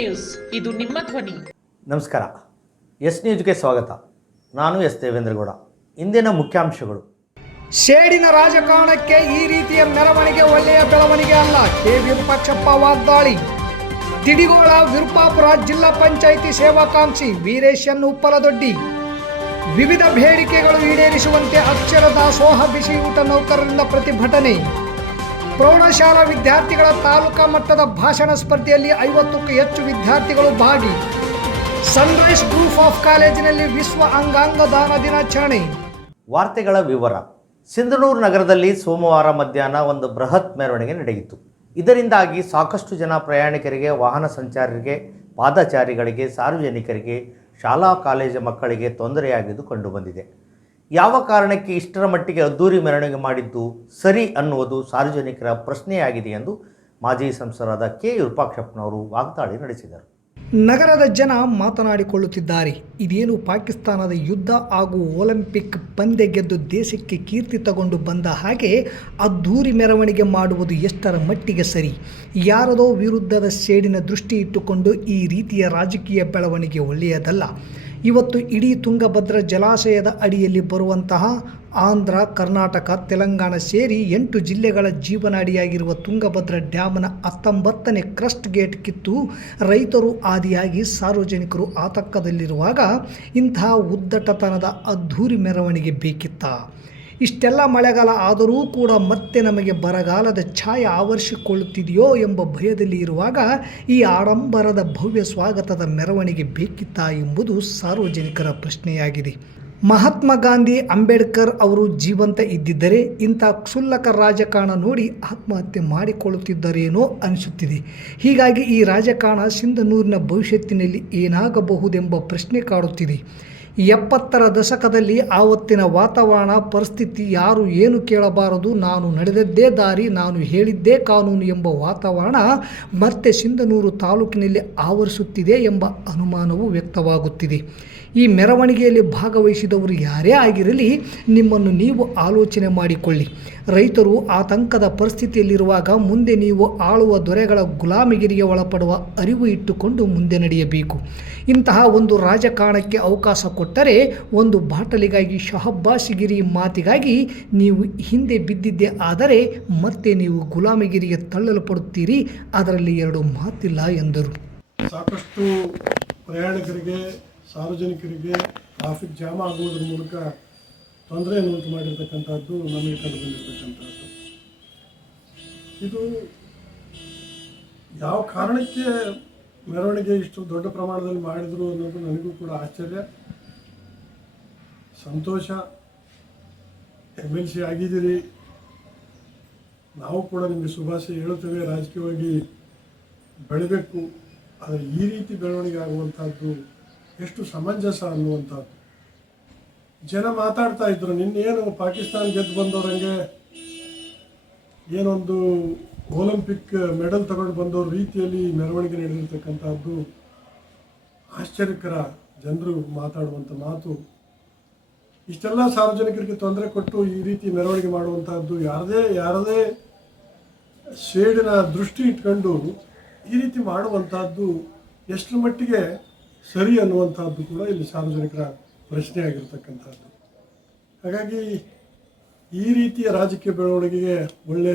News. ಇದು ನಿಮ್ಮ ಧ್ವನಿ. ನಮಸ್ಕಾರ. ಎಸ್ ನ್ಯೂಸ್ಗೆ ಸ್ವಾಗತ. ನಾನು ಎಸ್ ದೇವೇಂದ್ರಗೌಡ. ಇಂದಿನ ಮುಖ್ಯಾಂಶಗಳು. ಶೇಡಿನ ರಾಜಕಾರಣಕ್ಕೆ ಈ ರೀತಿಯ ಮೆರವಣಿಗೆ ಒಳ್ಳೆಯ ಬೆಳವಣಿಗೆ ಅಲ್ಲ. ಕೆ ವಿರೂಪಾಕ್ಷಪ್ಪ ವಾಗ್ದಾಳಿ. ತಿಡಿಗೋಳ ವಿರುಪಾಪುರ ಜಿಲ್ಲಾ ಪಂಚಾಯಿತಿ ಸೇವಾಕಾಂಕ್ಷಿ ವೀರೇಶನ್ ಉಪ್ಪಲದೊಡ್ಡಿ. ವಿವಿಧ ಬೇಡಿಕೆಗಳು ಈಡೇರಿಸುವಂತೆ ಅಕ್ಷರ ದಾಸೋಹ ಬಿಸಿಯೂಟ ನೌಕರರಿಂದ ಪ್ರತಿಭಟನೆ. ಪ್ರೌಢಶಾಲಾ ವಿದ್ಯಾರ್ಥಿಗಳ ತಾಲೂಕಾ ಮಟ್ಟದ ಭಾಷಣ ಸ್ಪರ್ಧೆಯಲ್ಲಿ ಐವತ್ತಕ್ಕೂ ಹೆಚ್ಚು ವಿದ್ಯಾರ್ಥಿಗಳು ಭಾಗಿ. ಸನ್ರೈಸ್ ಗ್ರೂಪ್ ಆಫ್ ಕಾಲೇಜಿನಲ್ಲಿ ವಿಶ್ವ ಅಂಗಾಂಗ ದಾನ ದಿನಾಚರಣೆ. ವಾರ್ತೆಗಳ ವಿವರ. ಸಿಂಧನೂರು ನಗರದಲ್ಲಿ ಸೋಮವಾರ ಮಧ್ಯಾಹ್ನ ಒಂದು ಬೃಹತ್ ಮೆರವಣಿಗೆ ನಡೆಯಿತು. ಇದರಿಂದಾಗಿ ಸಾಕಷ್ಟು ಜನ ಪ್ರಯಾಣಿಕರಿಗೆ, ವಾಹನ ಸಂಚಾರರಿಗೆ, ಪಾದಚಾರಿಗಳಿಗೆ, ಸಾರ್ವಜನಿಕರಿಗೆ, ಶಾಲಾ, ಕಾಲೇಜು ಮಕ್ಕಳಿಗೆ ತೊಂದರೆಯಾಗಿದ್ದು ಕಂಡುಬಂದಿದೆ. ಯಾವ ಕಾರಣಕ್ಕೆ ಇಷ್ಟರ ಮಟ್ಟಿಗೆ ಅದ್ದೂರಿ ಮೆರವಣಿಗೆ ಮಾಡಿದ್ದು ಸರಿ ಅನ್ನುವುದು ಸಾರ್ವಜನಿಕರ ಪ್ರಶ್ನೆಯಾಗಿದೆ ಎಂದು ಮಾಜಿ ಸಂಸದರಾದ ಕೆ ವಿರೂಪಾಕ್ಷಪ್ಪನವರು ವಾಗ್ದಾಳಿ ನಡೆಸಿದರು. ನಗರದ ಜನ ಮಾತನಾಡಿಕೊಳ್ಳುತ್ತಿದ್ದಾರೆ. ಇದೇನು ಪಾಕಿಸ್ತಾನದ ಯುದ್ಧ ಹಾಗೂ ಒಲಿಂಪಿಕ್ ಪಂದ್ಯ ಗೆದ್ದು ದೇಶಕ್ಕೆ ಕೀರ್ತಿ ತಗೊಂಡು ಬಂದ ಹಾಗೆ ಅದ್ದೂರಿ ಮೆರವಣಿಗೆ ಮಾಡುವುದು ಎಷ್ಟರ ಮಟ್ಟಿಗೆ ಸರಿ? ಯಾರದೋ ವಿರುದ್ಧದ ಸೇಡಿನ ದೃಷ್ಟಿ ಇಟ್ಟುಕೊಂಡು ಈ ರೀತಿಯ ರಾಜಕೀಯ ಬೆಳವಣಿಗೆ ಒಳ್ಳೆಯದಲ್ಲ. ಇವತ್ತು ಇಡೀ ತುಂಗಭದ್ರ ಜಲಾಶಯದ ಅಡಿಯಲ್ಲಿ ಬರುವಂತಹ ಆಂಧ್ರ, ಕರ್ನಾಟಕ, ತೆಲಂಗಾಣ ಸೇರಿ ಎಂಟು ಜಿಲ್ಲೆಗಳ ಜೀವನಾಡಿಯಾಗಿರುವ ತುಂಗಭದ್ರ ಡ್ಯಾಮ್ನ ಹತ್ತೊಂಬತ್ತನೇ ಕ್ರಸ್ಟ್ ಗೇಟ್ ಕಿತ್ತು ರೈತರು ಆದಿಯಾಗಿ ಸಾರ್ವಜನಿಕರು ಆತಂಕದಲ್ಲಿರುವಾಗ ಇಂತಹ ಉದ್ದಟತನದ ಅದ್ಧೂರಿ ಮೆರವಣಿಗೆ ಬೇಕಿತ್ತಾ. ಇಷ್ಟೆಲ್ಲ ಮಳೆಗಾಲ ಆದರೂ ಕೂಡ ಮತ್ತೆ ನಮಗೆ ಬರಗಾಲದ ಛಾಯೆ ಆವರಿಸಿಕೊಳ್ಳುತ್ತಿದೆಯೋ ಎಂಬ ಭಯದಲ್ಲಿ ಇರುವಾಗ ಈ ಆಡಂಬರದ ಭವ್ಯ ಸ್ವಾಗತದ ಮೆರವಣಿಗೆ ಬೇಕಿತ್ತಾ ಎಂಬುದು ಸಾರ್ವಜನಿಕರ ಪ್ರಶ್ನೆಯಾಗಿದೆ. ಮಹಾತ್ಮ ಗಾಂಧಿ, ಅಂಬೇಡ್ಕರ್ ಅವರು ಜೀವಂತ ಇದ್ದಿದ್ದರೆ ಇಂಥ ಕ್ಷುಲ್ಲಕ ರಾಜಕಾರಣ ನೋಡಿ ಆತ್ಮಹತ್ಯೆ ಮಾಡಿಕೊಳ್ಳುತ್ತಿದ್ದರೇನೋ ಅನಿಸುತ್ತಿದೆ. ಹೀಗಾಗಿ ಈ ರಾಜಕಾರಣ ಸಿಂಧನೂರಿನ ಭವಿಷ್ಯತ್ತಿನಲ್ಲಿ ಏನಾಗಬಹುದೆಂಬ ಪ್ರಶ್ನೆ ಕಾಡುತ್ತಿದೆ. ಎಪ್ಪತ್ತರ ದಶಕದಲ್ಲಿ ಆವತ್ತಿನ ವಾತಾವರಣ, ಪರಿಸ್ಥಿತಿ ಯಾರು ಏನು ಕೇಳಬಾರದು, ನಾನು ನಡೆದದ್ದೇ ದಾರಿ, ನಾನು ಹೇಳಿದ್ದೇ ಕಾನೂನು ಎಂಬ ವಾತಾವರಣ ಮತ್ತೆ ಸಿಂಧನೂರು ತಾಲೂಕಿನಲ್ಲಿ ಆವರಿಸುತ್ತಿದೆ ಎಂಬ ಅನುಮಾನವು ವ್ಯಕ್ತವಾಗುತ್ತಿದೆ. ಈ ಮೆರವಣಿಗೆಯಲ್ಲಿ ಭಾಗವಹಿಸಿದವರು ಯಾರೇ ಆಗಿರಲಿ, ನಿಮ್ಮನ್ನು ನೀವು ಆಲೋಚನೆ ಮಾಡಿಕೊಳ್ಳಿ. ರೈತರು ಆತಂಕದ ಪರಿಸ್ಥಿತಿಯಲ್ಲಿರುವಾಗ ಮುಂದೆ ನೀವು ಆಳುವ ದೊರೆಗಳ ಗುಲಾಮಗಿರಿಗೆ ಒಳಪಡುವ ಅರಿವು ಇಟ್ಟುಕೊಂಡು ಮುಂದೆ ನಡೆಯಬೇಕು. ಇಂತಹ ಒಂದು ರಾಜಕಾರಣಕ್ಕೆ ಅವಕಾಶ ಕೊಟ್ಟರೆ ಒಂದು ಬಾಟಲಿಗಾಗಿ, ಶಹಬ್ಬಾಸಿಗಿರಿ ಮಾತಿಗಾಗಿ ನೀವು ಹಿಂದೆ ಬಿದ್ದಿದ್ದೇ ಆದರೆ ಮತ್ತೆ ನೀವು ಗುಲಾಮಗಿರಿಗೆ ತಳ್ಳಲ್ಪಡುತ್ತೀರಿ. ಅದರಲ್ಲಿ ಎರಡು ಮಾತಿಲ್ಲ ಎಂದರು. ಸಾಕಷ್ಟು ಪ್ರಯಾಣಿಕರಿಗೆ ಸಾರ್ವಜನಿಕರಿಗೆ ಟ್ರಾಫಿಕ್ ಜಾಮ್ ಆಗುವುದರ ಮೂಲಕ ತೊಂದರೆಯನ್ನು ಉಂಟು ಮಾಡಿರ್ತಕ್ಕಂಥದ್ದು ನಮಗೆ ಕಂಡು ಬಂದಿರತಕ್ಕಂಥದ್ದು ಇದು ಯಾವ ಕಾರಣಕ್ಕೆ ಮೆರವಣಿಗೆ ಇಷ್ಟು ದೊಡ್ಡ ಪ್ರಮಾಣದಲ್ಲಿ ಮಾಡಿದರು ಅನ್ನೋದು ನನಗೂ ಕೂಡ ಆಶ್ಚರ್ಯ. ಸಂತೋಷ. ಎಂ ಎಲ್ ಸಿ ಆಗಿದ್ದೀರಿ. ನಾವು ಕೂಡ ನಿಮಗೆ ಶುಭಾಶಯ ಹೇಳುತ್ತೇವೆ ರಾಜಕೀಯವಾಗಿ ಬೆಳಬೇಕು. ಆದರೆ ಈ ರೀತಿ ಬೆಳವಣಿಗೆ ಆಗುವಂಥದ್ದು ಎಷ್ಟು ಸಮಂಜಸ ಅನ್ನುವಂಥದ್ದು. ಜನ ಮಾತಾಡ್ತಾ ಇದ್ರು ನಿನ್ನೇನು ಪಾಕಿಸ್ತಾನ ಗೆದ್ದು ಬಂದವರಂಗೆ ಏನೊಂದು ಒಲಿಂಪಿಕ್ ಮೆಡಲ್ ತಗೊಂಡು ಬಂದವ್ರ ರೀತಿಯಲ್ಲಿ ಮೆರವಣಿಗೆ ನಡೆದಿರ್ತಕ್ಕಂಥದ್ದು ಆಶ್ಚರ್ಯಕರ ಜನರು ಮಾತಾಡುವಂಥ ಮಾತು. ಇಷ್ಟೆಲ್ಲ ಸಾರ್ವಜನಿಕರಿಗೆ ತೊಂದರೆ ಕೊಟ್ಟು ಈ ರೀತಿ ಮೆರವಣಿಗೆ ಮಾಡುವಂಥದ್ದು ಯಾರದೇ ಯಾರದೇ ಶೇಡಿನ ದೃಷ್ಟಿ ಇಟ್ಕೊಂಡು ಈ ರೀತಿ ಮಾಡುವಂಥದ್ದು ಎಷ್ಟರ ಮಟ್ಟಿಗೆ ಸರಿ ಅನ್ನುವಂಥದ್ದು ಕೂಡ ಇಲ್ಲಿ ಸಾರ್ವಜನಿಕರ ಪ್ರಶ್ನೆ ಆಗಿರ್ತಕ್ಕಂಥದ್ದು ಹಾಗಾಗಿ ಈ ರೀತಿಯ ರಾಜಕೀಯ ಬೆಳವಣಿಗೆಗೆ ಒಳ್ಳೆ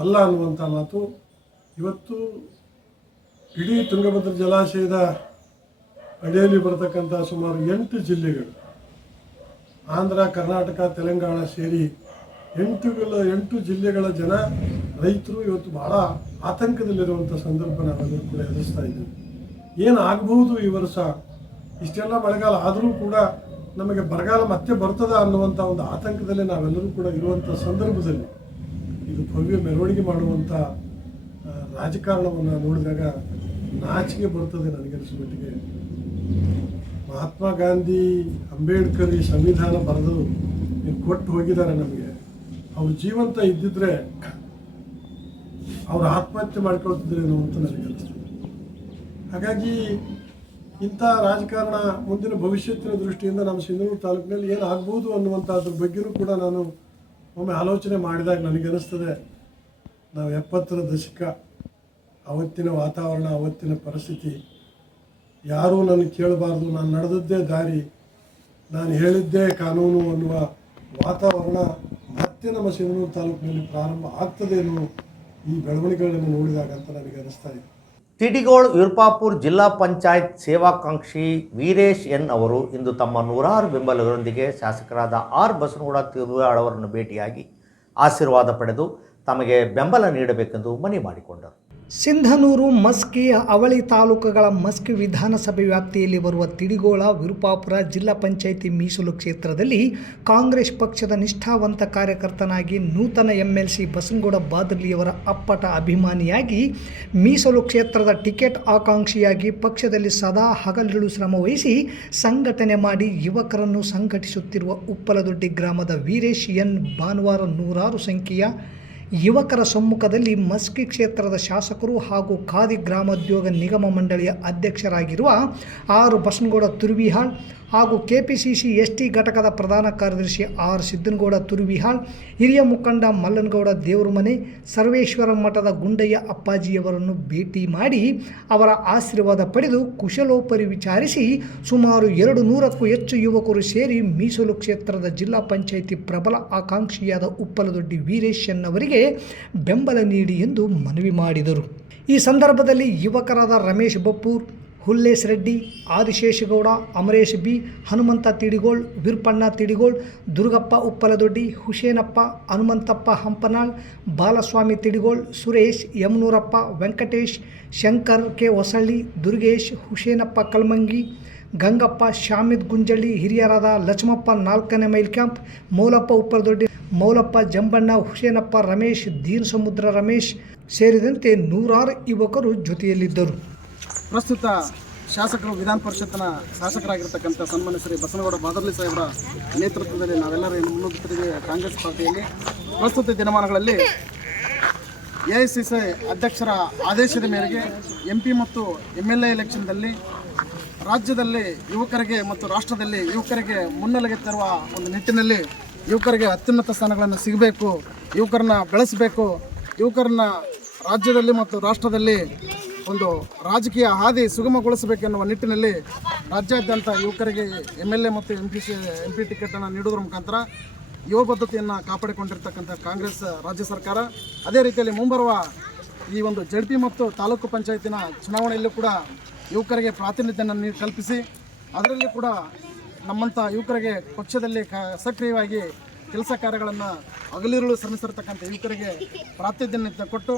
ಅಲ್ಲ ಅನ್ನುವಂಥ ಮಾತು ಇವತ್ತು ಇಡೀ ತುಂಗಭದ್ರ ಜಲಾಶಯದ ಅಡಿಯಲ್ಲಿ ಬರತಕ್ಕಂಥ ಸುಮಾರು ಎಂಟು ಜಿಲ್ಲೆಗಳು, ಆಂಧ್ರ, ಕರ್ನಾಟಕ, ತೆಲಂಗಾಣ ಸೇರಿ ಎಂಟುಗಳ, ಎಂಟು ಜಿಲ್ಲೆಗಳ ಜನ ರೈತರು ಇವತ್ತು ಬಹಳ ಆತಂಕದಲ್ಲಿರುವಂಥ ಸಂದರ್ಭ ನಾವೆಲ್ಲರೂ ಕೂಡ ಎದುರಿಸ್ತಾ ಇದ್ದೀವಿ. ಏನು ಆಗಬಹುದು ಈ ವರ್ಷ? ಇಷ್ಟೆಲ್ಲ ಮಳೆಗಾಲ ಆದರೂ ಕೂಡ ನಮಗೆ ಬರಗಾಲ ಮತ್ತೆ ಬರ್ತದ ಅನ್ನುವಂಥ ಒಂದು ಆತಂಕದಲ್ಲಿ ನಾವೆಲ್ಲರೂ ಕೂಡ ಇರುವಂಥ ಸಂದರ್ಭದಲ್ಲಿ ಇದು ಭವ್ಯ ಮೆರವಣಿಗೆ ಮಾಡುವಂಥ ರಾಜಕಾರಣವನ್ನು ನೋಡಿದಾಗ ನಾಚಿಕೆ ಬರ್ತದೆ ನನಗೆ ಮಟ್ಟಿಗೆ. ಮಹಾತ್ಮ ಗಾಂಧಿ, ಅಂಬೇಡ್ಕರ್ ಈ ಸಂವಿಧಾನ ಬರೆದು ನೀವು ಕೊಟ್ಟು ಹೋಗಿದ್ದಾರೆ ನಮಗೆ. ಅವ್ರು ಜೀವಂತ ಇದ್ದಿದ್ರೆ ಅವ್ರು ಆತ್ಮಹತ್ಯೆ ಮಾಡ್ಕೊಳ್ತಿದ್ರೇನೋ ಅಂತ ನನಗೆ ಹಾಗಾಗಿ ಇಂಥ ರಾಜಕಾರಣ ಮುಂದಿನ ಭವಿಷ್ಯತ್ತಿನ ದೃಷ್ಟಿಯಿಂದ ನಮ್ಮ ಸಿಂಧನೂರು ತಾಲೂಕಿನಲ್ಲಿ ಏನು ಆಗ್ಬೋದು ಅನ್ನುವಂಥದ್ರ ಬಗ್ಗೆಯೂ ಕೂಡ ನಾನು ಒಮ್ಮೆ ಆಲೋಚನೆ ಮಾಡಿದಾಗ ನನಗೆ ಅನಿಸ್ತದೆ ನಾವು ಎಪ್ಪತ್ತರ ದಶಕ, ಅವತ್ತಿನ ವಾತಾವರಣ, ಅವತ್ತಿನ ಪರಿಸ್ಥಿತಿ, ಯಾರೂ ನನಗೆ ಕೇಳಬಾರ್ದು, ನಾನು ನಡೆದದ್ದೇ ದಾರಿ, ನಾನು ಹೇಳಿದ್ದೇ ಕಾನೂನು ಅನ್ನುವ ವಾತಾವರಣ ಮತ್ತೆ ನಮ್ಮ ಸಿಂಧನೂರು ತಾಲೂಕಿನಲ್ಲಿ ಪ್ರಾರಂಭ ಆಗ್ತದೇನೋ ಈ ಬೆಳವಣಿಗೆಗಳನ್ನು ನೋಡಿದಾಗ ಅಂತ ನನಗೆ ಅನಿಸ್ತಾ ಇದೆ. ತಿಡಿಗೋಳ್ ವಿರ್ಪಾಪುರ್ ಜಿಲ್ಲಾ ಪಂಚಾಯತ್ ಸೇವಾಕಾಂಕ್ಷಿ ವೀರೇಶ್ ಎನ್ ಅವರು ಇಂದು ತಮ್ಮ ನೂರಾರು ಬೆಂಬಲಿಗರೊಂದಿಗೆ ಶಾಸಕರಾದ ಆರ್ ಬಸನಗೌಡ ತಿರುವಾಳ್ ಅವರನ್ನು ಭೇಟಿಯಾಗಿ ಆಶೀರ್ವಾದ ಪಡೆದು ತಮಗೆ ಬೆಂಬಲ ನೀಡಬೇಕೆಂದು ಮನವಿ ಮಾಡಿಕೊಂಡರು. ಸಿಂಧನೂರು ಮಸ್ಕಿ ಅವಳಿ ತಾಲೂಕುಗಳ ಮಸ್ಕಿ ವಿಧಾನಸಭೆ ವ್ಯಾಪ್ತಿಯಲ್ಲಿ ಬರುವ ತಿಡಿಗೋಳ, ವಿರುಪಾಪುರ ಜಿಲ್ಲಾ ಪಂಚಾಯಿತಿ ಮೀಸಲು ಕ್ಷೇತ್ರದಲ್ಲಿ ಕಾಂಗ್ರೆಸ್ ಪಕ್ಷದ ನಿಷ್ಠಾವಂತ ಕಾರ್ಯಕರ್ತನಾಗಿ ನೂತನ ಎಂ ಎಲ್ ಸಿ ಬಸನಗೌಡ ಬಾದರ್ಲಿಯವರ ಅಪ್ಪಟ ಅಭಿಮಾನಿಯಾಗಿ ಮೀಸಲು ಕ್ಷೇತ್ರದ ಟಿಕೆಟ್ ಆಕಾಂಕ್ಷಿಯಾಗಿ ಪಕ್ಷದಲ್ಲಿ ಸದಾ ಹಗಲಿರುಳು ಶ್ರಮವಹಿಸಿ ಸಂಘಟನೆ ಮಾಡಿ ಯುವಕರನ್ನು ಸಂಘಟಿಸುತ್ತಿರುವ ಉಪ್ಪಲದೊಡ್ಡಿ ಗ್ರಾಮದ ವೀರೇಶ್ ಎನ್ ಭಾನುವಾರ ನೂರಾರು ಸಂಖ್ಯೆಯ ಯುವಕರ ಸಮ್ಮುಖದಲ್ಲಿ ಮಸ್ಕಿ ಕ್ಷೇತ್ರದ ಶಾಸಕರು ಹಾಗೂ ಖಾದಿ ಗ್ರಾಮೋದ್ಯೋಗ ನಿಗಮ ಮಂಡಳಿಯ ಅಧ್ಯಕ್ಷರಾಗಿರುವ ಆರು ಬಸನಗೌಡ ತುರುವಿಹಾಳ್ ಹಾಗೂ ಕೆಪಿಸಿಸಿ ಎಸ್ ಟಿ ಘಟಕದ ಪ್ರಧಾನ ಕಾರ್ಯದರ್ಶಿ ಆರ್ ಸಿದ್ದನಗೌಡ ತುರುವಿಹಾಳ್, ಹಿರಿಯ ಮುಖಂಡ ಮಲ್ಲನಗೌಡ ದೇವರಮನೆ, ಸರ್ವೇಶ್ವರ ಮಠದ ಗುಂಡಯ್ಯ ಅಪ್ಪಾಜಿಯವರನ್ನು ಭೇಟಿ ಮಾಡಿ ಅವರ ಆಶೀರ್ವಾದ ಪಡೆದು ಕುಶಲೋಪರಿ ವಿಚಾರಿಸಿ ಸುಮಾರು ಎರಡು ನೂರಕ್ಕೂ ಹೆಚ್ಚು ಯುವಕರು ಸೇರಿ ಮೀಸಲು ಕ್ಷೇತ್ರದ ಜಿಲ್ಲಾ ಪಂಚಾಯಿತಿ ಪ್ರಬಲ ಆಕಾಂಕ್ಷಿಯಾದ ಉಪ್ಪಲದೊಡ್ಡಿ ವೀರೇಶ್ ಅವರಿಗೆ ಬೆಂಬಲ ನೀಡಿ ಎಂದು ಮನವಿ ಮಾಡಿದರು. ಈ ಸಂದರ್ಭದಲ್ಲಿ ಯುವಕರಾದ ರಮೇಶ್ ಬಪ್ಪೂರ್ ಹುಲ್ಲೇಶ್ ರೆಡ್ಡಿ, ಆದಿಶೇಷಗೌಡ, ಅಮರೇಶ್ ಬಿ, ಹನುಮಂತ ತಿಡಿಗೋಳ್, ವಿರ್ಪಣ್ಣ ತಿಡಿಗೋಳ್, ದುರ್ಗಪ್ಪ ಉಪ್ಪಲದೊಡ್ಡಿ ಹುಷೇನಪ್ಪ ಹನುಮಂತಪ್ಪ ಹಂಪನಾಳ್, ಬಾಲಸ್ವಾಮಿ ತಿಡಿಗೋಳ್, ಸುರೇಶ್ ಯಮನೂರಪ್ಪ ವೆಂಕಟೇಶ್, ಶಂಕರ್ ಕೆ ಹೊಸಳ್ಳಿ, ದುರ್ಗೇಶ್ ಹುಷೇನಪ್ಪ ಕಲ್ಮಂಗಿ, ಗಂಗಪ್ಪ ಶಾಮಿದ್ ಗುಂಜಳ್ಳಿ, ಹಿರಿಯರಾದ ಲಕ್ಷ್ಮಪ್ಪ ನಾಲ್ಕನೇ ಮೈಲ್ ಕ್ಯಾಂಪ್, ಮೌಲಪ್ಪ ಉಪ್ಪಲದೊಡ್ಡಿ, ಮೌಲಪ್ಪ ಜಂಬಣ್ಣ ಹುಷೇನಪ್ಪ ರಮೇಶ್ ದೀನ್ ಸಮುದ್ರ ರಮೇಶ್ ಸೇರಿದಂತೆ ನೂರಾರು ಯುವಕರು ಜೊತೆಯಲ್ಲಿದ್ದರು. ಪ್ರಸ್ತುತ ಶಾಸಕರು ವಿಧಾನ ಪರಿಷತ್ನ ಶಾಸಕರಾಗಿರ್ತಕ್ಕಂಥ ಸನ್ಮಾನ್ಯ ಶ್ರೀ ಬಸನಗೌಡ ಬಾದರ್ಲಿ ಸಾಹೇಬರ ನೇತೃತ್ವದಲ್ಲಿ ನಾವೆಲ್ಲರೂ ಏನು ಮುನ್ನುಗ್ಗುತ್ತಿದ್ದೇವೆ ಕಾಂಗ್ರೆಸ್ ಪಾರ್ಟಿಯಲ್ಲಿ. ಪ್ರಸ್ತುತ ದಿನಮಾನಗಳಲ್ಲಿ ಎ ಐ ಸಿ ಸಿ ಅಧ್ಯಕ್ಷರ ಆದೇಶದ ಮೇರೆಗೆ ಎಂ ಪಿ ಮತ್ತು ಎಂ ಎಲ್ ಎ ಎಲೆಕ್ಷನ್ದಲ್ಲಿ ರಾಜ್ಯದಲ್ಲಿ ಯುವಕರಿಗೆ ಮತ್ತು ರಾಷ್ಟ್ರದಲ್ಲಿ ಯುವಕರಿಗೆ ಮುನ್ನೆಲೆಗೆ ತರುವ ಒಂದು ನಿಟ್ಟಿನಲ್ಲಿ ಯುವಕರಿಗೆ ಅತ್ಯುನ್ನತ ಸ್ಥಾನಗಳನ್ನು ಸಿಗಬೇಕು, ಯುವಕರನ್ನ ಬೆಳೆಸಬೇಕು, ಯುವಕರನ್ನ ರಾಜ್ಯದಲ್ಲಿ ಮತ್ತು ರಾಷ್ಟ್ರದಲ್ಲಿ ಒಂದು ರಾಜಕೀಯ ಹಾದಿ ಸುಗಮಗೊಳಿಸಬೇಕೆನ್ನುವ ನಿಟ್ಟಿನಲ್ಲಿ ರಾಜ್ಯಾದ್ಯಂತ ಯುವಕರಿಗೆ ಎಂ ಎಲ್ ಎ ಮತ್ತು M P C M P ಟಿಕೆಟನ್ನು ನೀಡುವುದರ ಮುಖಾಂತರ ಯುವ ಬದ್ಧತೆಯನ್ನು ಕಾಪಾಡಿಕೊಂಡಿರ್ತಕ್ಕಂಥ ಕಾಂಗ್ರೆಸ್ ರಾಜ್ಯ ಸರ್ಕಾರ. ಅದೇ ರೀತಿಯಲ್ಲಿ ಮುಂಬರುವ ಈ ಒಂದು ಜಡ್ ಪಿ ಮತ್ತು ತಾಲೂಕು ಪಂಚಾಯತಿನ ಚುನಾವಣೆಯಲ್ಲೂ ಕೂಡ ಯುವಕರಿಗೆ ಪ್ರಾತಿನಿಧ್ಯವನ್ನು ಕಲ್ಪಿಸಿ, ಅದರಲ್ಲಿ ಕೂಡ ನಮ್ಮಂಥ ಯುವಕರಿಗೆ ಪಕ್ಷದಲ್ಲಿ ಕ ಸಕ್ರಿಯವಾಗಿ ಕೆಲಸ ಕಾರ್ಯಗಳನ್ನು ಹಗಲಿರುಳು ಶ್ರಮಿಸಿರ್ತಕ್ಕಂಥ ಯುವಕರಿಗೆ ಪ್ರಾತಿನಿಧ್ಯ ಕೊಟ್ಟು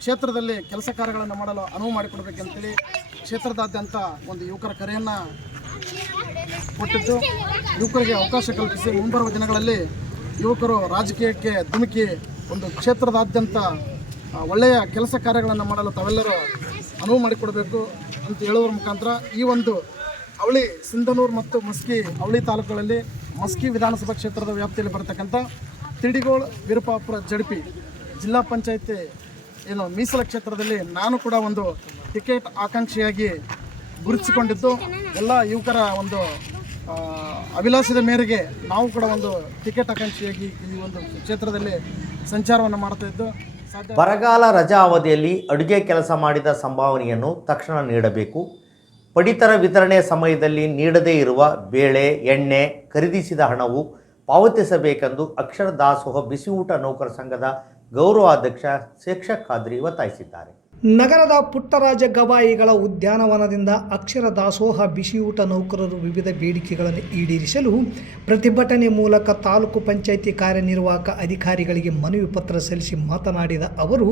ಕ್ಷೇತ್ರದಲ್ಲಿ ಕೆಲಸ ಕಾರ್ಯಗಳನ್ನು ಮಾಡಲು ಅನುವು ಮಾಡಿಕೊಡ್ಬೇಕಂತೇಳಿ ಕ್ಷೇತ್ರದಾದ್ಯಂತ ಒಂದು ಯುವಕರ ಕರೆಯನ್ನು ಕೊಟ್ಟಿದ್ದು. ಯುವಕರಿಗೆ ಅವಕಾಶ ಕಲ್ಪಿಸಿ ಮುಂಬರುವ ದಿನಗಳಲ್ಲಿ ಯುವಕರು ರಾಜಕೀಯಕ್ಕೆ ಧುಮುಕಿ ಒಂದು ಕ್ಷೇತ್ರದಾದ್ಯಂತ ಒಳ್ಳೆಯ ಕೆಲಸ ಕಾರ್ಯಗಳನ್ನು ಮಾಡಲು ತಾವೆಲ್ಲರೂ ಅನುವು ಮಾಡಿಕೊಡಬೇಕು ಅಂತ ಹೇಳುವುದರ ಮುಖಾಂತರ ಈ ಒಂದು ಅವಳಿ ಸಿಂಧನೂರು ಮತ್ತು ಮಸ್ಕಿ ಅವಳಿ ತಾಲೂಕುಗಳಲ್ಲಿ ಮಸ್ಕಿ ವಿಧಾನಸಭಾ ಕ್ಷೇತ್ರದ ವ್ಯಾಪ್ತಿಯಲ್ಲಿ ಬರತಕ್ಕಂಥ ತಿಡಿಗೋಳ್ ವಿರುಪಾಪುರ ಜಡಪಿ ಜಿಲ್ಲಾ ಪಂಚಾಯತಿ ಏನು, ಮೀಸಲ ಕ್ಷೇತ್ರದಲ್ಲಿ ನಾನು ಕೂಡ ಒಂದು ಟಿಕೆಟ್ ಆಕಾಂಕ್ಷಿಯಾಗಿ ಗುರುತಿಸಿಕೊಂಡಿದ್ದು. ಎಲ್ಲ ಯುವಕರ ಒಂದು ಅಭಿಲಾಷದ ಮೇರೆಗೆ ನಾವು ಕೂಡ ಒಂದು ಟಿಕೆಟ್ ಆಕಾಂಕ್ಷಿಯಾಗಿ ಈ ಒಂದು ಕ್ಷೇತ್ರದಲ್ಲಿ ಸಂಚಾರವನ್ನು ಮಾಡ್ತಾ ಇದ್ದು ಬರಗಾಲ ರಜಾ ಅವಧಿಯಲ್ಲಿ ಅಡುಗೆ ಕೆಲಸ ಮಾಡಿದ ಸಂಭಾವನೆಯನ್ನು ತಕ್ಷಣ ನೀಡಬೇಕು. ಪಡಿತರ ವಿತರಣೆ ಸಮಯದಲ್ಲಿ ನೀಡದೇ ಇರುವ ಬೇಳೆ, ಎಣ್ಣೆ ಖರೀದಿಸಿದ ಹಣವು ಪಾವತಿಸಬೇಕೆಂದು ಅಕ್ಷರ ದಾಸೋಹ ಬಿಸಿಯೂಟ ನೌಕರ ಸಂಘದ ಗೌರವಾಧ್ಯಕ್ಷ ಶೇಕ್ಷಕ್ ಖಾದ್ರಿ ಒತ್ತಾಯಿಸಿದ್ದಾರೆ. ನಗರದ ಪುಟ್ಟರಾಜ ಗವಾಯಿಗಳ ಉದ್ಯಾನವನದಿಂದ ಅಕ್ಷರ ದಾಸೋಹ ಬಿಸಿಯೂಟ ನೌಕರರು ವಿವಿಧ ಬೇಡಿಕೆಗಳನ್ನು ಈಡೇರಿಸಲು ಪ್ರತಿಭಟನೆ ಮೂಲಕ ತಾಲೂಕು ಪಂಚಾಯಿತಿ ಕಾರ್ಯನಿರ್ವಾಹಕ ಅಧಿಕಾರಿಗಳಿಗೆ ಮನವಿ ಪತ್ರ ಸಲ್ಲಿಸಿ ಮಾತನಾಡಿದ ಅವರು,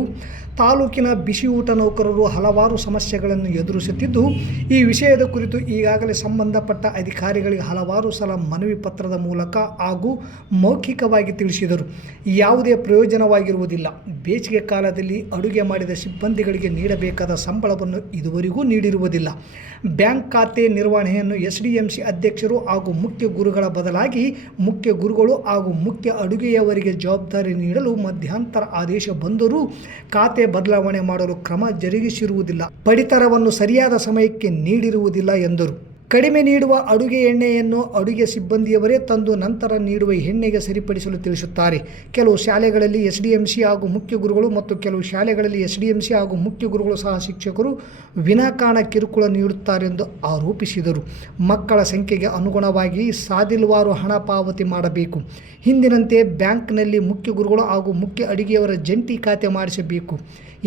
ತಾಲೂಕಿನ ಬಿಸಿಯೂಟ ನೌಕರರು ಹಲವಾರು ಸಮಸ್ಯೆಗಳನ್ನು ಎದುರಿಸುತ್ತಿದ್ದು, ಈ ವಿಷಯದ ಕುರಿತು ಈಗಾಗಲೇ ಸಂಬಂಧಪಟ್ಟ ಅಧಿಕಾರಿಗಳಿಗೆ ಹಲವಾರು ಸಲ ಮನವಿ ಪತ್ರದ ಮೂಲಕ ಹಾಗೂ ಮೌಖಿಕವಾಗಿ ತಿಳಿಸಿದರು. ಯಾವುದೇ ಪ್ರಯೋಜನವಾಗಿರುವುದಿಲ್ಲ. ಬೇಸಿಗೆ ಕಾಲದಲ್ಲಿ ಅಡುಗೆ ಮಾಡಿದ ಸಿಬ್ಬಂದಿಗಳಿಗೆ ನೀಡಬೇಕಾದ ಸಂಬಳವನ್ನು ಇದುವರೆಗೂ ನೀಡಿರುವುದಿಲ್ಲ. ಬ್ಯಾಂಕ್ ಖಾತೆ ನಿರ್ವಹಣೆಯನ್ನು ಎಸ್ ಡಿ ಎಂ ಸಿ ಅಧ್ಯಕ್ಷರು ಹಾಗೂ ಮುಖ್ಯ ಗುರುಗಳ ಬದಲಾಗಿ ಮುಖ್ಯ ಗುರುಗಳು ಹಾಗೂ ಮುಖ್ಯ ಅಡುಗೆಯವರಿಗೆ ಜವಾಬ್ದಾರಿ ನೀಡಲು ಮಧ್ಯಂತರ ಆದೇಶ ಬಂದರೂ ಖಾತೆ ಬದಲಾವಣೆ ಮಾಡಲು ಕ್ರಮ ಜರುಗಿಸಿರುವುದಿಲ್ಲ. ಪಡಿತರವನ್ನು ಸರಿಯಾದ ಸಮಯಕ್ಕೆ ನೀಡಿರುವುದಿಲ್ಲ ಎಂದರು. ಕಡಿಮೆ ನೀಡುವ ಅಡುಗೆ ಎಣ್ಣೆಯನ್ನು ಅಡುಗೆ ಸಿಬ್ಬಂದಿಯವರೇ ತಂದು ನಂತರ ನೀಡುವ ಎಣ್ಣೆಗೆ ಸರಿಪಡಿಸಲು ತಿಳಿಸುತ್ತಾರೆ. ಕೆಲವು ಶಾಲೆಗಳಲ್ಲಿ ಎಸ್ ಡಿ ಎಂ ಸಿ ಹಾಗೂ ಮುಖ್ಯ ಗುರುಗಳು ಮತ್ತು ಕೆಲವು ಶಾಲೆಗಳಲ್ಲಿ ಎಸ್ ಡಿ ಎಂ ಸಿ ಹಾಗೂ ಮುಖ್ಯ ಗುರುಗಳು ಸಹ ಶಿಕ್ಷಕರು ವಿನಾಕಾರಣ ಕಿರುಕುಳ ನೀಡುತ್ತಾರೆಂದು ಆರೋಪಿಸಿದರು. ಮಕ್ಕಳ ಸಂಖ್ಯೆಗೆ ಅನುಗುಣವಾಗಿ ಸಾದಿಲ್ವಾರು ಹಣ ಪಾವತಿ ಮಾಡಬೇಕು. ಹಿಂದಿನಂತೆ ಬ್ಯಾಂಕ್ನಲ್ಲಿ ಮುಖ್ಯ ಗುರುಗಳು ಹಾಗೂ ಮುಖ್ಯ ಅಡಿಗೆಯವರ ಜಂಟಿ ಖಾತೆ ಮಾಡಿಸಬೇಕು.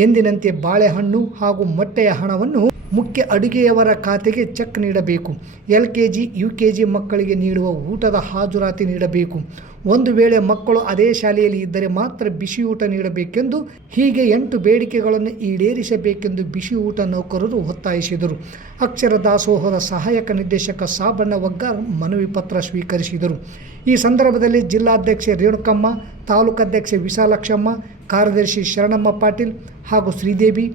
ಎಂದಿನಂತೆ ಬಾಳೆಹಣ್ಣು ಹಾಗೂ ಮೊಟ್ಟೆಯ ಹಣವನ್ನು ಮುಖ್ಯ ಅಡುಗೆಯವರ ಖಾತೆಗೆ ಚೆಕ್ ನೀಡಬೇಕು. L K G U K G ಮಕ್ಕಳಿಗೆ ನೀಡುವ ಊಟದ ಹಾಜರಾತಿ ನೀಡಬೇಕು. ಒಂದು ವೇಳೆ ಮಕ್ಕಳು ಅದೇ ಶಾಲೆಯಲ್ಲಿ ಇದ್ದರೆ ಮಾತ್ರ ಬಿಸಿ ಊಟ ನೀಡಬೇಕೆಂದು ಹೀಗೆ ಎಂಟು ಬೇಡಿಕೆಗಳನ್ನು ಈಡೇರಿಸಬೇಕೆಂದು ಬಿಸಿ ಊಟ ನೌಕರರು ಒತ್ತಾಯಿಸಿದರು. ಅಕ್ಷರ ದಾಸೋಹದ ಸಹಾಯಕ ನಿರ್ದೇಶಕ ಸಾಬಣ್ಣ ಒಗ್ಗಾರ್ ಮನವಿ ಪತ್ರ ಸ್ವೀಕರಿಸಿದರು. ಈ ಸಂದರ್ಭದಲ್ಲಿ ಜಿಲ್ಲಾಧ್ಯಕ್ಷೆ ರೇಣುಕಮ್ಮ, ತಾಲೂಕಾಧ್ಯಕ್ಷೆ ವಿಶಾಲಕ್ಷಮ್ಮ, ಕಾರ್ಯದರ್ಶಿ ಶರಣಮ್ಮ ಪಾಟೀಲ್ ಹಾಗೂ ಶ್ರೀದೇವಿ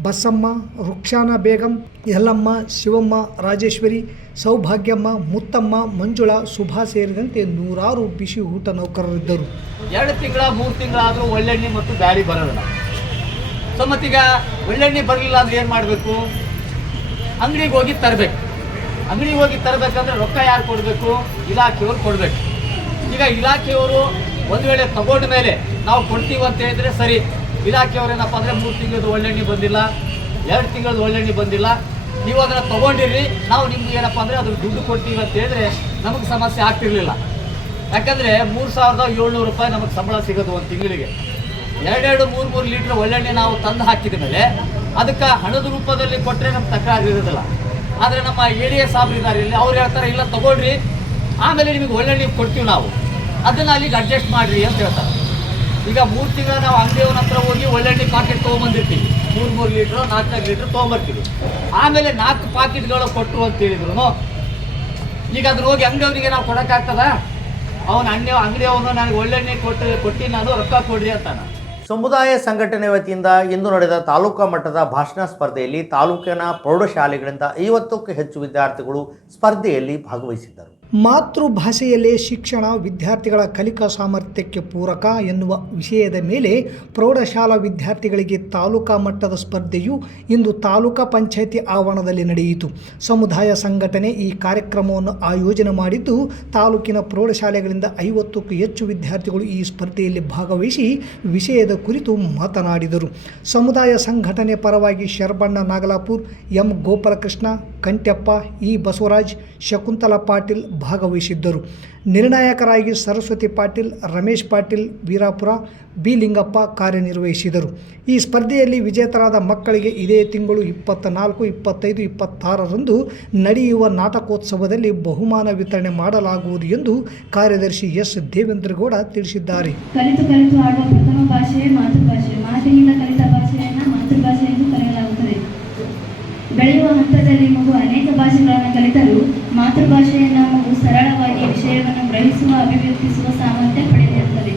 ಬಸಮ್ಮ ರುಕ್ಷಾನ ಬೇಗಂ ಯಲ್ಲಮ್ಮ ಶಿವಮ್ಮ, ರಾಜೇಶ್ವರಿ, ಸೌಭಾಗ್ಯಮ್ಮ, ಮುತ್ತಮ್ಮ, ಮಂಜುಳಾ, ಸುಭಾ ಸೇರಿದಂತೆ ನೂರಾರು ಬಿಸಿ ಊಟ ನೌಕರರಿದ್ದರು. ಎರಡು ತಿಂಗಳ, ಮೂರು ತಿಂಗಳಾದರೂ ಒಳ್ಳೆಣ್ಣೆ ಮತ್ತು ಬ್ಯಾಳಿ ಬರೋದಿಲ್ಲ ಸೊ ಮತ್ತೀಗ ಒಳ್ಳೆಣ್ಣೆ ಬರಲಿಲ್ಲ ಅಂದ್ರೆ ಏನು ಮಾಡಬೇಕು? ಅಂಗಡಿಗೆ ಹೋಗಿ ತರಬೇಕು. ಅಂಗಡಿಗೆ ಹೋಗಿ ತರಬೇಕಂದ್ರೆ ರೊಕ್ಕ ಯಾರು ಕೊಡಬೇಕು? ಇಲಾಖೆಯವರು ಕೊಡಬೇಕು. ಈಗ ಇಲಾಖೆಯವರು ಒಂದು ವೇಳೆ ತಗೊಂಡ ಮೇಲೆ ನಾವು ಕೊಡ್ತೀವಿ ಅಂತ ಹೇಳಿದ್ರೆ ಸರಿ. ಇಲಾಖೆಯವರು ಏನಪ್ಪ ಅಂದರೆ ಮೂರು ತಿಂಗಳದ್ದು ಒಳ್ಳೆಣ್ಣೆ ಬಂದಿಲ್ಲ, ಎರಡು ತಿಂಗಳದ್ದು ಒಳ್ಳೆಣ್ಣೆ ಬಂದಿಲ್ಲ. ನೀವು ಅದನ್ನು ತೊಗೊಂಡಿರಿ, ನಾವು ನಿಮ್ಗೆ ಏನಪ್ಪ ಅಂದರೆ ಅದ್ರ ದುಡ್ಡು ಕೊಡ್ತೀವಿ ಅಂತ ಹೇಳಿದ್ರೆ ನಮಗೆ ಸಮಸ್ಯೆ ಆಗ್ತಿರ್ಲಿಲ್ಲ. ಯಾಕಂದರೆ ಮೂರು ಸಾವಿರದ ಏಳ್ನೂರು ರೂಪಾಯಿ ನಮಗೆ ಸಂಬಳ ಸಿಗೋದು ಒಂದು ತಿಂಗಳಿಗೆ. ಎರಡೆರಡು, ಮೂರು ಮೂರು ಲೀಟ್ರ್ ಒಳ್ಳೆಣ್ಣೆ ನಾವು ತಂದು ಹಾಕಿದ ಮೇಲೆ ಅದಕ್ಕೆ ಹಣದ ರೂಪದಲ್ಲಿ ಕೊಟ್ಟರೆ ನಮ್ಗೆ ತಕರಾರು ಇರೋದಿಲ್ಲ. ಆದರೆ ನಮ್ಮ ಎ ಡಿ ಎಸ್ ಇಲ್ಲಿ, ಅವ್ರು ಹೇಳ್ತಾರೆ, ಇಲ್ಲ ತಗೊಳ್ರಿ ಆಮೇಲೆ ನಿಮಗೆ ಒಳ್ಳೆಣ್ಣೆ ಕೊಡ್ತೀವಿ ನಾವು. ಅದನ್ನು ಅಲ್ಲಿಗೆ ಅಡ್ಜಸ್ಟ್ ಮಾಡಿರಿ ಅಂತ ಹೇಳ್ತಾರೆ. ಈಗ ಮೂರು ತಿಂಗಳ ನಾವು ಅಂಗಡಿಯವನ ಹತ್ರ ಹೋಗಿ ಒಳ್ಳೆಣ್ಣೆ ಪಾಕೆಟ್ ತೊಗೊಂಬಂದಿರ್ತೀವಿ. ಮೂರು ಮೂರು ಲೀಟ್ರ್ ನಾಲ್ಕು ಲೀಟ್ರ್ ತೊಗೊಂಬರ್ತೀವಿ. ಆಮೇಲೆ ನಾಲ್ಕು ಪಾಕೆಟ್ಗಳು ಕೊಟ್ಟು ಅಂತ ಹೇಳಿದ್ರು ಈಗ ಅದ್ರ ಹೋಗಿ ಅಂಗಡಿಯವರಿಗೆ ನಾವು ಕೊಡೋಕ್ಕಾಗ್ತದ? ಅವನ ಅಂಗಡಿ ಅಂಗಡಿಯವನು ನನಗೆ ಒಳ್ಳೆಣ್ಣೆ ಕೊಟ್ಟು ಕೊಟ್ಟು ನಾನು ರೊಕ್ಕ ಕೊಡ್ರಿ ಅಂತಾನೆ. ಸಮುದಾಯ ಸಂಘಟನೆ ವತಿಯಿಂದ ಇಂದು ನಡೆದ ತಾಲೂಕಾ ಮಟ್ಟದ ಭಾಷಣ ಸ್ಪರ್ಧೆಯಲ್ಲಿ ತಾಲೂಕಿನ ಪ್ರೌಢಶಾಲೆಗಳಿಂದ ಐವತ್ತಕ್ಕೂ ಹೆಚ್ಚು ವಿದ್ಯಾರ್ಥಿಗಳು ಸ್ಪರ್ಧೆಯಲ್ಲಿ ಭಾಗವಹಿಸಿದ್ದರು. ಮಾತೃಭಾಷೆಯಲ್ಲೇ ಶಿಕ್ಷಣ ವಿದ್ಯಾರ್ಥಿಗಳ ಕಲಿಕಾ ಸಾಮರ್ಥ್ಯಕ್ಕೆ ಪೂರಕ ಎನ್ನುವ ವಿಷಯದ ಮೇಲೆ ಪ್ರೌಢಶಾಲಾ ವಿದ್ಯಾರ್ಥಿಗಳಿಗೆ ತಾಲೂಕಾ ಮಟ್ಟದ ಸ್ಪರ್ಧೆಯು ಇಂದು ತಾಲೂಕಾ ಪಂಚಾಯಿತಿ ಆವರಣದಲ್ಲಿ ನಡೆಯಿತು. ಸಮುದಾಯ ಸಂಘಟನೆ ಈ ಕಾರ್ಯಕ್ರಮವನ್ನು ಆಯೋಜನೆ ಮಾಡಿದ್ದು, ತಾಲೂಕಿನ ಪ್ರೌಢಶಾಲೆಗಳಿಂದ ಐವತ್ತಕ್ಕೂ ಹೆಚ್ಚು ವಿದ್ಯಾರ್ಥಿಗಳು ಈ ಸ್ಪರ್ಧೆಯಲ್ಲಿ ಭಾಗವಹಿಸಿ ವಿಷಯದ ಕುರಿತು ಮಾತನಾಡಿದರು. ಸಮುದಾಯ ಸಂಘಟನೆ ಪರವಾಗಿ ಶರಬಣ್ಣ ನಾಗಲಾಪುರ್, ಎಂ ಗೋಪಾಲಕೃಷ್ಣ, ಕಂಟ್ಯಪ್ಪ, ಇ ಬಸವರಾಜ್, ಶಕುಂತಲಾ ಪಾಟೀಲ್ ಭಾಗವಹಿಸಿದ್ದರು. ನಿರ್ಣಾಯಕರಾಗಿ ಸರಸ್ವತಿ ಪಾಟೀಲ್, ರಮೇಶ್ ಪಾಟೀಲ್, ವೀರಾಪುರ ಬಿ ಲಿಂಗಪ್ಪ ಕಾರ್ಯನಿರ್ವಹಿಸಿದರು. ಈ ಸ್ಪರ್ಧೆಯಲ್ಲಿ ವಿಜೇತರಾದ ಮಕ್ಕಳಿಗೆ ಇದೇ ತಿಂಗಳು ಇಪ್ಪತ್ತ ನಾಲ್ಕು ಇಪ್ಪತ್ತೈದು, ಇಪ್ಪತ್ತಾರರಂದು ನಡೆಯುವ ನಾಟಕೋತ್ಸವದಲ್ಲಿ ಬಹುಮಾನ ವಿತರಣೆ ಮಾಡಲಾಗುವುದು ಎಂದು ಕಾರ್ಯದರ್ಶಿ ಎಸ್. ದೇವೇಂದ್ರಗೌಡ ತಿಳಿಸಿದ್ದಾರೆ. ಕಲಿತು ಕಲಿತು ಆಡುವ ಪ್ರಥಮ ಭಾಷೆಯೇ ಮಾತೃಭಾಷೆ. ಮಾತಿನಿಂದ ಕಲಿತ ಭಾಷೆಯನ್ನು ಮಾತೃಭಾಷೆ ಎಂದು ಕರೆಯಲಾಗುತ್ತದೆ. ಬೆಳೆಯುವ ಹಂತದಲ್ಲಿ ಮಗು ಅನೇಕ ಭಾಷೆಗಳನ್ನು ಕಲಿತರೂ ಮಾತೃಭಾಷೆಯನ್ನು ಮಗು ಸರಳವಾಗಿ ವಿಷಯವನ್ನು ಗ್ರಹಿಸುವ, ಅಭಿವ್ಯಕ್ತಿಸುವ ಸಾಮರ್ಥ್ಯ ಪಡೆದಿರುತ್ತದೆ.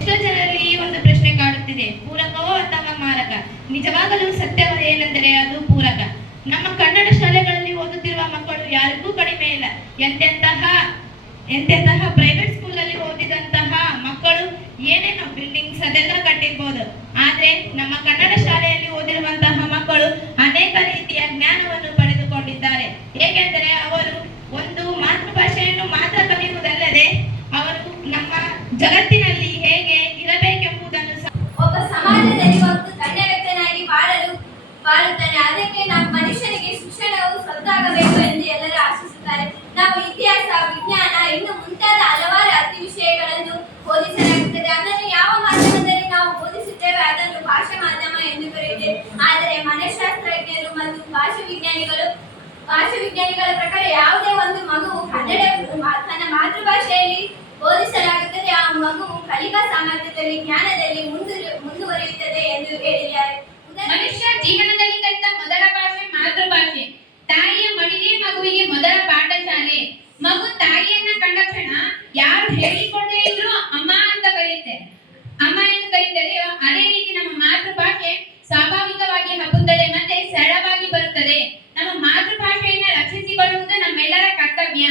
ಎಷ್ಟೋ ಜನರಲ್ಲಿ ಈ ಒಂದು ಪ್ರಶ್ನೆ ಕಾಡುತ್ತಿದೆ. ಪೂರಕವೋ ಅಥವಾ ಮಾರಕ? ನಿಜವಾಗಲೂ ಸತ್ಯವ ಏನೆಂದರೆ ಅದು ಪೂರಕ. ನಮ್ಮ ಕನ್ನಡ ಶಾಲೆಗಳಲ್ಲಿ ಓದುತ್ತಿರುವ ಮಕ್ಕಳು ಯಾರಿಗೂ ಕಡಿಮೆ ಇಲ್ಲ. ಎಂತೆಂತಹ ಎಂತೆಂತಹ ಪ್ರೈವೇಟ್ ಸ್ಕೂಲ್ ಅಲ್ಲಿ ಓದಿದಂತಹ ಮಕ್ಕಳು ಏನೇನೋ ಬಿಲ್ಡಿಂಗ್ಸ್ ಅದೆಲ್ಲ ಕಟ್ಟಿರ್ಬೋದು. ಆದ್ರೆ ನಮ್ಮ ಕನ್ನಡ ಶಾಲೆಯಲ್ಲಿ ಓದಿರುವಂತಹ ಮಕ್ಕಳು ಅನೇಕ ರೀತಿಯ ಜ್ಞಾನವನ್ನು ಪಡೆದುಕೊಂಡಿದ್ದಾರೆ. ಏಕೆಂದರೆ ಅವರು ಒಂದು ಮಾತೃಭಾಷೆಯನ್ನು ಮಾತ್ರ ಕಲಿಯುವುದಲ್ಲದೆ ಅವರು ನಮ್ಮ ಜಗತ್ತಿನಲ್ಲಿ ಹೇಗೆ ಇರಬೇಕೆಂಬುದನ್ನು ಒಬ್ಬ ಸಮಾಜದಲ್ಲಿ ಒಂದು ಗಣ್ಯ ವ್ಯಕ್ತನಾಗಿ ಬಾಳಲು ಬಾಳುತ್ತಾನೆ ಅದಕ್ಕೆ ನಮ್ಮ ಮನುಷ್ಯನಿಗೆ ಶಿಕ್ಷಣವು ಸದ್ದಾಗಬೇಕು ಎಂದು ಎಲ್ಲರೂ ಆಶಿಸುತ್ತಾರೆ ನಾವು ಇತಿಹಾಸ ವಿಜ್ಞಾನ ಇನ್ನು ಮುಂತಾದ ಹಲವಾರು ಅತಿ ವಿಷಯಗಳನ್ನು ಬೋಧಿಸಲಾಗುತ್ತದೆ ಅದನ್ನು ಯಾವ ಮಾಧ್ಯಮದಲ್ಲಿ ನಾವು ಬೋಧಿಸುತ್ತೇವೆ ಅದನ್ನು ಭಾಷಾ ಮಾಧ್ಯಮ ಎಂದು ಕರೆಯುತ್ತೇವೆ ಆದರೆ ಮನಃಶಾಸ್ತ್ರಜ್ಞರು ಮತ್ತು ಭಾಷಾ ವಿಜ್ಞಾನಿಗಳು ಭಾಷಾ ವಿಜ್ಞಾನಿಗಳ ಪ್ರಕಾರ ಯಾವುದೇ ಒಂದು ಮಗು ಕನ್ನಡ ತನ್ನ ಮಾತೃಭಾಷೆಯಲ್ಲಿ ಬೋಧಿಸಲಾಗುತ್ತದೆ. ಆ ಮಗು ಕಲಿಕಾ ಸಾಮರ್ಥ್ಯದಲ್ಲಿ, ಜ್ಞಾನದಲ್ಲಿ ಮುಂದು, ಮುಂದುವರಿಯುತ್ತದೆ ಎಂದು ಹೇಳಿದ್ದಾರೆ. ಮನುಷ್ಯ ಜೀವನದಲ್ಲಿ ಕಲಿತ ಮೊದಲ ಭಾಷೆ ಮಾತೃಭಾಷೆ ತಾಯಿಯ ಮಡಿಲೇ ಮಗುವಿಗೆ ಮೊದಲ ಪಾಠಶಾಲೆ ಮಗು ತಾಯಿಯನ್ನ ಕಂಡ ಕ್ಷಣ ಯಾರು ಹೇಳಿಕೊಂಡೇ ಇದ್ರು ಅಮ್ಮ ಅಂತ ಕರೆಯುತ್ತೆ ಅಮ್ಮ ಎಂದು ಕರೀತಾರೆ ಅದೇ ರೀತಿ ನಮ್ಮ ಮಾತೃಭಾಷೆ ಸ್ವಾಭಾವಿಕವಾಗಿ ಹಬ್ಬುತ್ತದೆ ಮತ್ತೆ ಸರಳವಾಗಿ ಬರುತ್ತದೆ ನಮ್ಮ ಮಾತೃಭಾಷೆಯನ್ನ ರಕ್ಷಿಸಿಕೊಳ್ಳುವುದು ನಮ್ಮೆಲ್ಲರ ಕರ್ತವ್ಯ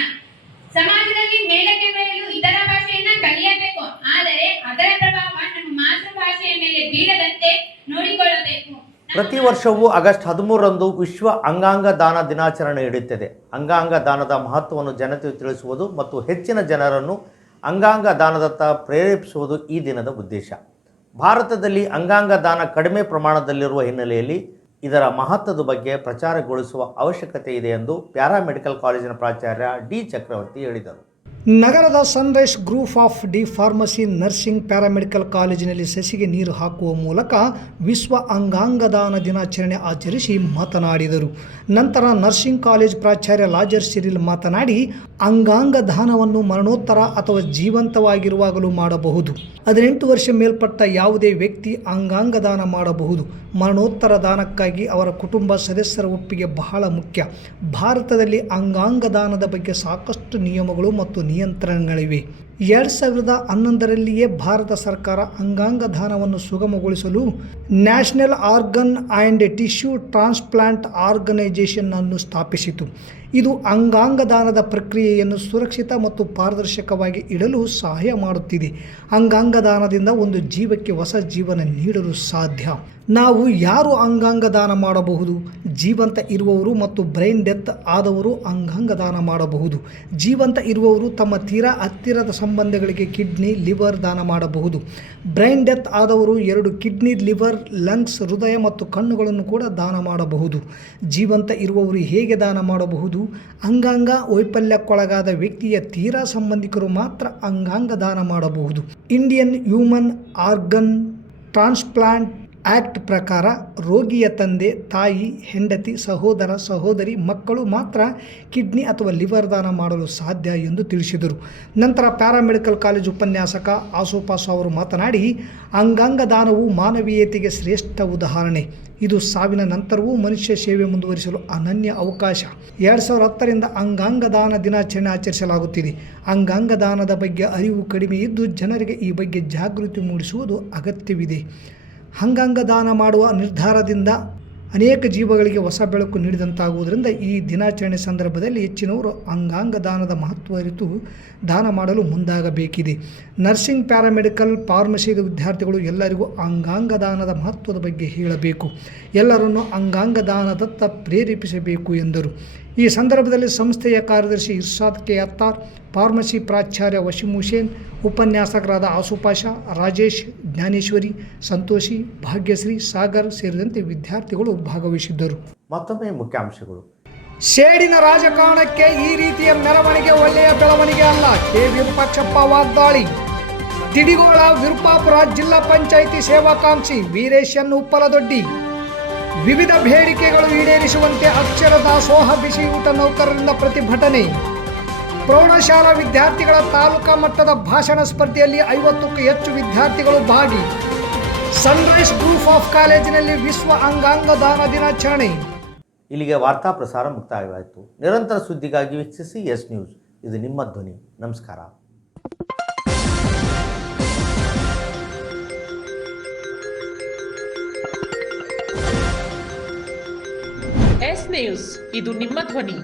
ಸಮಾಜದಲ್ಲಿ ಮೇಲಕ್ಕೆ ಬೆಳೆಯಲು ಇತರ ಭಾಷೆಯನ್ನ ಕಲಿಯಬೇಕು ಆದರೆ ಅದರ ಪ್ರಭಾವ ನಮ್ಮ ಮಾತೃಭಾಷೆಯ ಮೇಲೆ ಬೀಳದಂತೆ ನೋಡಿಕೊಳ್ಳಬೇಕು ಪ್ರತಿ ವರ್ಷವೂ ಆಗಸ್ಟ್ ಹದಿಮೂರರಂದು ವಿಶ್ವ ಅಂಗಾಂಗ ದಾನ ದಿನಾಚರಣೆ ಇಡುತ್ತದೆ ಅಂಗಾಂಗ ದಾನದ ಮಹತ್ವವನ್ನು ಜನತೆ ತಿಳಿಸುವುದು ಮತ್ತು ಹೆಚ್ಚಿನ ಜನರನ್ನು ಅಂಗಾಂಗ ದಾನದತ್ತ ಪ್ರೇರೇಪಿಸುವುದು ಈ ದಿನದ ಉದ್ದೇಶ. ಭಾರತದಲ್ಲಿ ಅಂಗಾಂಗ ದಾನ ಕಡಿಮೆ ಪ್ರಮಾಣದಲ್ಲಿರುವ ಹಿನ್ನೆಲೆಯಲ್ಲಿ ಇದರ ಮಹತ್ವದ ಬಗ್ಗೆ ಪ್ರಚಾರಗೊಳಿಸುವ ಅವಶ್ಯಕತೆ ಇದೆ ಎಂದು ಪ್ಯಾರಾಮೆಡಿಕಲ್ ಕಾಲೇಜಿನ ಪ್ರಾಚಾರ್ಯ ಡಿ ಚಕ್ರವರ್ತಿ ಹೇಳಿದರು. ನಗರದ Sunrise group of D pharmacy nursing paramedical ಕಾಲೇಜಿನಲ್ಲಿ ಸಸಿಗೆ ನೀರು ಹಾಕುವ ಮೂಲಕ ವಿಶ್ವ ಅಂಗಾಂಗ ದಾನ ದಿನಾಚರಣೆ ಆಚರಿಸಿ ಮಾತನಾಡಿದರು. ನಂತರ ನರ್ಸಿಂಗ್ ಕಾಲೇಜ್ ಪ್ರಾಚಾರ್ಯ ಲಾಜರ್ ಸಿರಿಲ್ ಮಾತನಾಡಿ ಅಂಗಾಂಗ ದಾನವನ್ನು ಮರಣೋತ್ತರ ಅಥವಾ ಜೀವಂತವಾಗಿರುವಾಗಲೂ ಮಾಡಬಹುದು. ಹದಿನೆಂಟು ವರ್ಷ ಮೇಲ್ಪಟ್ಟ ಯಾವುದೇ ವ್ಯಕ್ತಿ ಅಂಗಾಂಗ ದಾನ ಮಾಡಬಹುದು. ಮರಣೋತ್ತರ ದಾನಕ್ಕಾಗಿ ಅವರ ಕುಟುಂಬ ಸದಸ್ಯರ ಒಪ್ಪಿಗೆ ಬಹಳ ಮುಖ್ಯ. ಭಾರತದಲ್ಲಿ ಅಂಗಾಂಗ ದಾನದ ಬಗ್ಗೆ ಸಾಕಷ್ಟು ನಿಯಮಗಳು ಮತ್ತು ನಿಯಂತ್ರಣಗಳಿವೆ. ಎರಡು ಸಾವಿರದ ಹನ್ನೊಂದರಲ್ಲಿಯೇ ಭಾರತ ಸರ್ಕಾರ ಅಂಗಾಂಗ ದಾನವನ್ನು ಸುಗಮಗೊಳಿಸಲು National Organ and Tissue Transplant Organisation ಅನ್ನು ಸ್ಥಾಪಿಸಿತು. ಇದು ಅಂಗಾಂಗ ದಾನದ ಪ್ರಕ್ರಿಯೆಯನ್ನು ಸುರಕ್ಷಿತ ಮತ್ತು ಪಾರದರ್ಶಕವಾಗಿ ಇಡಲು ಸಹಾಯ ಮಾಡುತ್ತಿದೆ. ಅಂಗಾಂಗ ದಾನದಿಂದ ಒಂದು ಜೀವಕ್ಕೆ ಹೊಸ ಜೀವನ ನೀಡಲು ಸಾಧ್ಯ. ನಾವು ಯಾರು ಅಂಗಾಂಗ ದಾನ ಮಾಡಬಹುದು? ಜೀವಂತ ಇರುವವರು ಮತ್ತು ಬ್ರೈನ್ ಡೆತ್ ಆದವರು ಅಂಗಾಂಗ ದಾನ ಮಾಡಬಹುದು. ಜೀವಂತ ಇರುವವರು ತಮ್ಮ ತೀರಾ ಹತ್ತಿರದ ಸಂಬಂಧಗಳಿಗೆ ಕಿಡ್ನಿ, ಲಿವರ್ ದಾನ ಮಾಡಬಹುದು. ಬ್ರೈನ್ ಡೆತ್ ಆದವರು ಎರಡು ಕಿಡ್ನಿ, ಲಿವರ್, ಲಂಗ್ಸ್, ಹೃದಯ ಮತ್ತು ಕಣ್ಣುಗಳನ್ನು ಕೂಡ ದಾನ ಮಾಡಬಹುದು. ಜೀವಂತ ಇರುವವರು ಹೇಗೆ ದಾನ ಮಾಡಬಹುದು? ಅಂಗಾಂಗ ವೈಫಲ್ಯಕ್ಕೊಳಗಾದ ವ್ಯಕ್ತಿಯ ತೀರಾ ಸಂಬಂಧಿಕರು ಮಾತ್ರ ಅಂಗಾಂಗ ದಾನ ಮಾಡಬಹುದು. Indian Human Organ Transplant Act ಪ್ರಕಾರ ರೋಗಿಯ ತಂದೆ, ತಾಯಿ, ಹೆಂಡತಿ, ಸಹೋದರ, ಸಹೋದರಿ, ಮಕ್ಕಳು ಮಾತ್ರ ಕಿಡ್ನಿ ಅಥವಾ ಲಿವರ್ ದಾನ ಮಾಡಲು ಸಾಧ್ಯ ಎಂದು ತಿಳಿಸಿದರು. ನಂತರ ಪ್ಯಾರಾಮೆಡಿಕಲ್ ಕಾಲೇಜ್ ಉಪನ್ಯಾಸಕ ಆಸೋಪಾಸು ಅವರು ಮಾತನಾಡಿ, ಅಂಗಾಂಗ ದಾನವು ಮಾನವೀಯತೆಗೆ ಶ್ರೇಷ್ಠ ಉದಾಹರಣೆ. ಇದು ಸಾವಿನ ನಂತರವೂ ಮನುಷ್ಯ ಸೇವೆ ಮುಂದುವರಿಸಲು ಅನನ್ಯ ಅವಕಾಶ. ಎರಡು ಸಾವಿರದ ಹತ್ತರಿಂದ ಅಂಗಾಂಗ ದಾನ ದಿನಾಚರಣೆ ಆಚರಿಸಲಾಗುತ್ತಿದೆ. ಅಂಗಾಂಗ ದಾನದ ಬಗ್ಗೆ ಅರಿವು ಕಡಿಮೆ ಇದ್ದು ಜನರಿಗೆ ಈ ಬಗ್ಗೆ ಜಾಗೃತಿ ಮೂಡಿಸುವುದು ಅಗತ್ಯವಿದೆ. ಅಂಗಾಂಗ ದಾನ ಮಾಡುವ ನಿರ್ಧಾರದಿಂದ ಅನೇಕ ಜೀವಗಳಿಗೆ ಹೊಸ ಬೆಳಕು ನೀಡಿದಂತಾಗುವುದರಿಂದ ಈ ದಿನಾಚರಣೆ ಸಂದರ್ಭದಲ್ಲಿ ಹೆಚ್ಚಿನವರು ಅಂಗಾಂಗ ದಾನದ ಮಹತ್ವ ಅರಿತು ದಾನ ಮಾಡಲು ಮುಂದಾಗಬೇಕಿದೆ. ನರ್ಸಿಂಗ್, ಪ್ಯಾರಾಮೆಡಿಕಲ್, ಫಾರ್ಮಸಿ ವಿದ್ಯಾರ್ಥಿಗಳು ಎಲ್ಲರಿಗೂ ಅಂಗಾಂಗ ದಾನದ ಮಹತ್ವದ ಬಗ್ಗೆ ಹೇಳಬೇಕು. ಎಲ್ಲರನ್ನು ಅಂಗಾಂಗ ದಾನದತ್ತ ಪ್ರೇರೇಪಿಸಬೇಕು ಎಂದರು. ಈ ಸಂದರ್ಭದಲ್ಲಿ ಸಂಸ್ಥೆಯ ಕಾರ್ಯದರ್ಶಿ ಇರ್ಷಾದ್ ಕೆ ಅತ್ತಾರ್ ಫಾರ್ಮಸಿ ಪ್ರಾಚಾರ್ಯ ವಶೀಂ ಹುಸೇನ್ ಉಪನ್ಯಾಸಕರಾದ ಆಸುಪಾಷ ರಾಜೇಶ್ ಜ್ಞಾನೇಶ್ವರಿ ಸಂತೋಷಿ ಭಾಗ್ಯಶ್ರೀ ಸಾಗರ್ ಸೇರಿದಂತೆ ವಿದ್ಯಾರ್ಥಿಗಳು ಭಾಗವಹಿಸಿದ್ದರು. ಮತ್ತೊಮ್ಮೆ ಮುಖ್ಯಾಂಶಗಳು. ಶೇಡಿನ ರಾಜಕಾರಣಕ್ಕೆ ಈ ರೀತಿಯ ಮೆರವಣಿಗೆ ಒಳ್ಳೆಯ ಬೆಳವಣಿಗೆ ಅಲ್ಲ. ಕೆ ವಿರೂಪಾಕ್ಷಪ್ಪ ವಾಗ್ದಾಳಿ. ದಿಡಿಗೋಳ ವಿರೂಪಾಪುರ ಜಿಲ್ಲಾ ಪಂಚಾಯಿತಿ ಸೇವಾಕಾಂಕ್ಷಿ ವೀರೇಶನ್ ಉಪ್ಪಲದೊಡ್ಡಿ. ವಿವಿಧ ಬೇಡಿಕೆಗಳು ಈಡೇರಿಸುವಂತೆ ಅಕ್ಷರ ದಾಸೋಹ ಬಿಸಿಯೂಟ ನೌಕರರಿಂದ ಪ್ರತಿಭಟನೆ. ಪ್ರೌಢಶಾಲಾ ವಿದ್ಯಾರ್ಥಿಗಳ ತಾಲೂಕಾ ಮಟ್ಟದ ಭಾಷಣ ಸ್ಪರ್ಧೆಯಲ್ಲಿ ಐವತ್ತಕ್ಕೂ ಹೆಚ್ಚು ವಿದ್ಯಾರ್ಥಿಗಳು ಭಾಗಿ. ಸನ್ರೈಸ್ ಗ್ರೂಪ್ ಆಫ್ ಕಾಲೇಜಿನಲ್ಲಿ ವಿಶ್ವ ಅಂಗಾಂಗ ದಾನ ದಿನಾಚರಣೆ. ಇಲ್ಲಿಗೆ ವಾರ್ತಾ ಪ್ರಸಾರ ಮುಕ್ತಾಯವಾಯಿತು. ನಿರಂತರ ಸುದ್ದಿಗಾಗಿ ವೀಕ್ಷಿಸಿ ಎಸ್ ನ್ಯೂಸ್. ಇದು ನಿಮ್ಮ ಧ್ವನಿ. ನಮಸ್ಕಾರ. ನ್ಯೂಸ್ ಇದು ನಿಮ್ಮ ಧ್ವನಿ